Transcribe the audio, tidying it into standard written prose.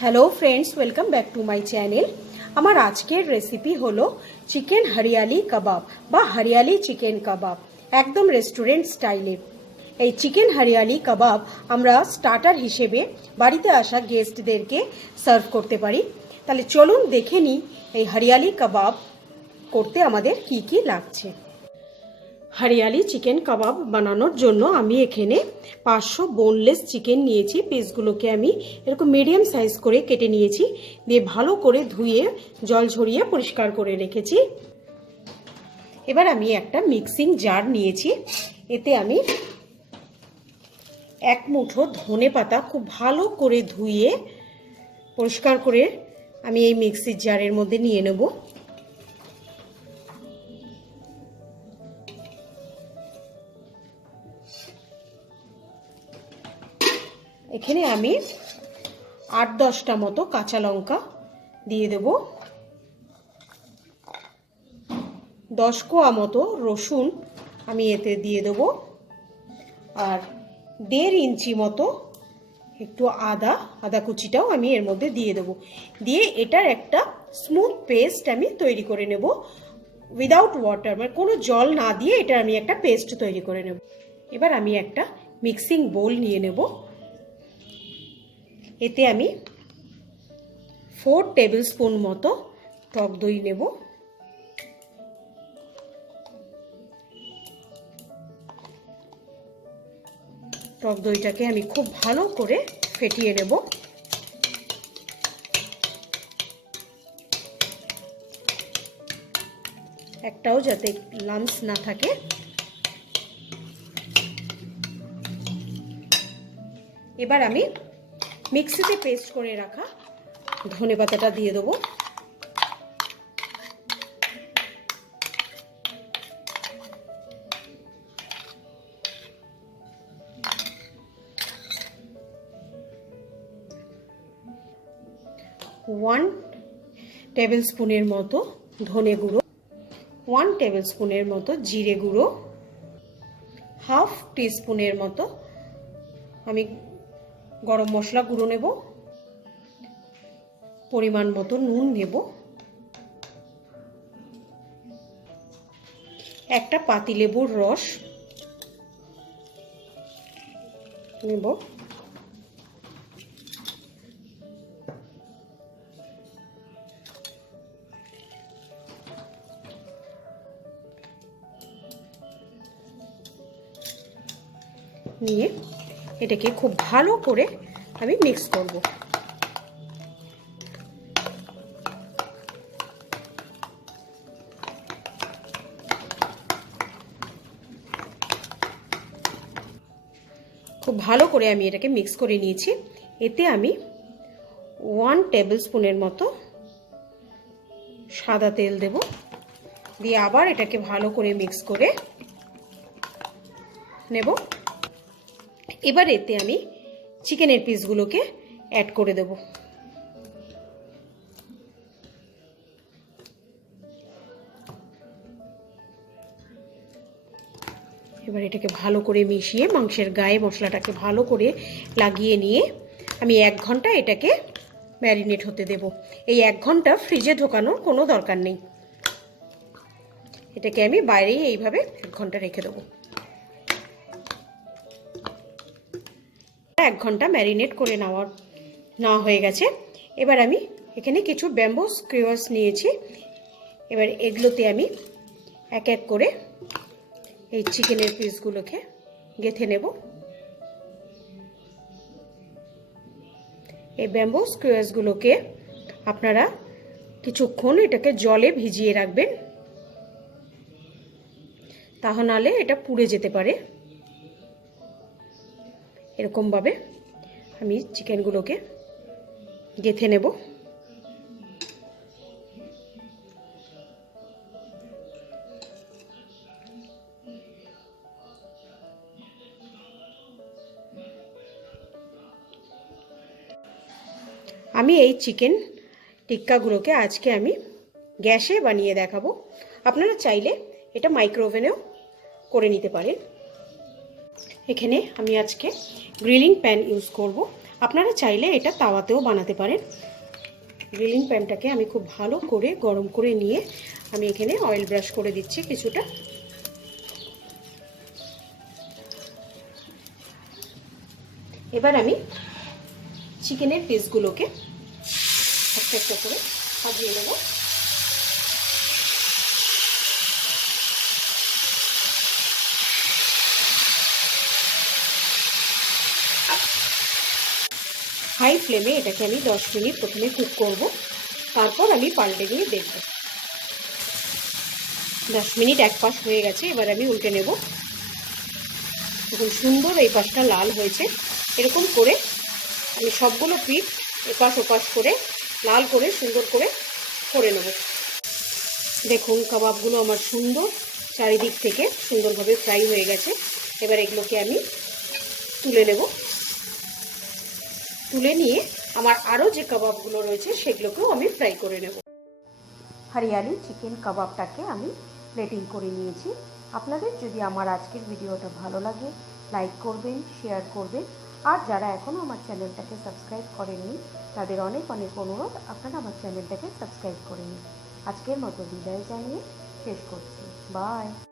Hello friends, welcome back to my channel. আমার আজকের recipe হলো চিকেন হরিয়ালি কাবাব বা হরিয়ালি চিকেন কাবাব, একদম রেস্টুরেন্ট স্টাইলে। এই চিকেন হরিয়ালি কাবাব আমরা স্টার্টার হিসেবে বাড়িতে আসা গেস্টদেরকে সার্ভ করতে পারি। তাহলে চলুন দেখে নিই এই হরিয়ালি কাবাব করতে আমাদের কি কি লাগছে। হরিয়ালি চিকেন কাবাব বানানোর জন্য আমি এখানে 500 বোনলেস চিকেন নিয়েছি। পিসগুলোকে আমি এরকম মিডিয়াম সাইজ করে কেটে নিয়েছি, দিয়ে ভালো করে ধুয়ে জল ঝরিয়ে পরিষ্কার করে রেখেছি। এবার আমি একটা মিক্সিং জার নিয়েছি, এতে আমি এক মুঠো ধনে পাতা খুব ভালো করে ধুয়ে পরিষ্কার করে আমি এই মিক্সির জারের মধ্যে নিয়ে নেব। এখানে আমি 8-10টা মতো কাঁচা লঙ্কা দিয়ে দেব, 10 কোয়া মতো রসুন আমি এতে দিয়ে দেব, আর 1.5 ইঞ্চি মতো একটু আদা কুচিটাও আমি এর মধ্যে দিয়ে দেব। দিয়ে এটার একটা স্মুথ পেস্ট আমি তৈরি করে নেব উইদাউট ওয়াটার, মানে কোনো জল না দিয়ে এটা আমি একটা পেস্ট তৈরি করে নেব। এবার আমি একটা মিক্সিং বোল নিয়ে নেব, এতে আমি 4 টেবিল স্পুন মতো টক দই নেব। টক দইটাকে আমি খুব ভালো করে ফেটিয়ে নেব। একটাও যাতে লাম্পস না থাকে। এবার আমি মিক্সিতে পেস্ট করে রাখা ধনেপাতাটা দিয়ে দেবো। ওয়ান টেবিল স্পুনের মতো ধনে গুঁড়ো, 1 টেবিল স্পুনের মতো জিরে গুঁড়ো, হাফ টিস্পুনের মতো আমি গরম মশলা গুঁড়ো নেব, পরিমাণ মতো নুন নেব, একটা পাতিলেবুর রস নেব, নিয়ে এটাকে খুব ভালো করে আমি মিক্স করব। খুব ভালো করে আমি এটাকে মিক্স করে নিয়েছি। এতে আমি 1 টেবিল স্পুনের মতো সাদা তেল দেব, দিয়ে আবার এটাকে ভালো করে মিক্স করে নেব। এবার এতে আমি চিকেনের পিসগুলোকে অ্যাড করে দেব। এবার এটাকে ভালো করে মিশিয়ে মাংসের গায়ে মশলাটাকে ভালো করে লাগিয়ে নিয়ে আমি 1 ঘন্টা এটাকে ম্যারিনেট হতে দেব। এই 1 ঘন্টা ফ্রিজে ঢোকানোর কোনো দরকার নেই, এটাকে আমি বাইরেই এইভাবে 1 ঘন্টা রেখে দেবো। 1 ঘন্টা ম্যারিনেট করে নেওয়া হয়ে গেছে। এবার আমি এখানে কিছু ব্যাম্বো স্কোয়ার্স নিয়েছি, এবার এগুলোতে আমি এক এক করে এই চিকেনের পিসগুলোকে গেঁথে নেব। এই ব্যাম্বো স্কোয়ার্সগুলোকে আপনারা কিছুক্ষণ এটাকে জলে ভিজিয়ে রাখবেন, তা নাহলে এটা পুড়ে যেতে পারে। এরকমভাবে আমি চিকেনগুলোকে গেঁথে নেব। আমি এই চিকেন টিক্কাগুলোকে আজকে আমি গ্যাসে বানিয়ে দেখাবো। আপনারা চাইলে এটা মাইক্রোওভেনেও করে নিতে পারেন। এখানে আমি আজকে গ্রিলিং প্যান ইউজ করব। আপনারা চাইলে এটা তাওয়াতেও বানাতে পারেন। গ্রিলিং প্যানটাকে আমি খুব ভালো করে গরম করে নিয়ে আমি এখানে অয়েল ব্রাশ করে দিচ্ছি কিছুটা। এবার আমি চিকেনের পিসগুলোকে একটা একটা করে সাজিয়ে নেব। হাই ফ্লেমে এটাকে আমি 10 মিনিট প্রথমে কুক করব, তারপর আমি পাল্টে দিয়ে দেখব। 10 মিনিট এক পাশ হয়ে গেছে, এবার আমি উল্টে নেব। দেখুন সুন্দর এই পাশটা লাল হয়েছে। এরকম করে আমি সবগুলো পিঠ এপাশ ওপাশ করে লাল করে সুন্দর করে নেব। দেখুন কাবাবগুলো আমার সুন্দর চারিদিক থেকে সুন্দরভাবে ফ্রাই হয়ে গেছে। এবার এগুলোকে আমি তুলে নেব। তুলে নিয়ে আমার আরও যে কাবাবগুলো রয়েছে সেগুলোকেও আমি ফ্রাই করে নেব। হরিয়ালি চিকেন কাবাবটাকে আমি প্লেটিং করে নিয়েছি। আপনাদের যদি আমার আজকের ভিডিওটা ভালো লাগে লাইক করবেন, শেয়ার করবেন, আর যারা এখনও আমার চ্যানেলটাকে সাবস্ক্রাইব করেননি তাদের অনেক অনেক অনুরোধ আপনারা আমার চ্যানেলটাকে সাবস্ক্রাইব করে নিন। আজকের মতো বিদায় জানিয়ে শেষ করছি। বাই।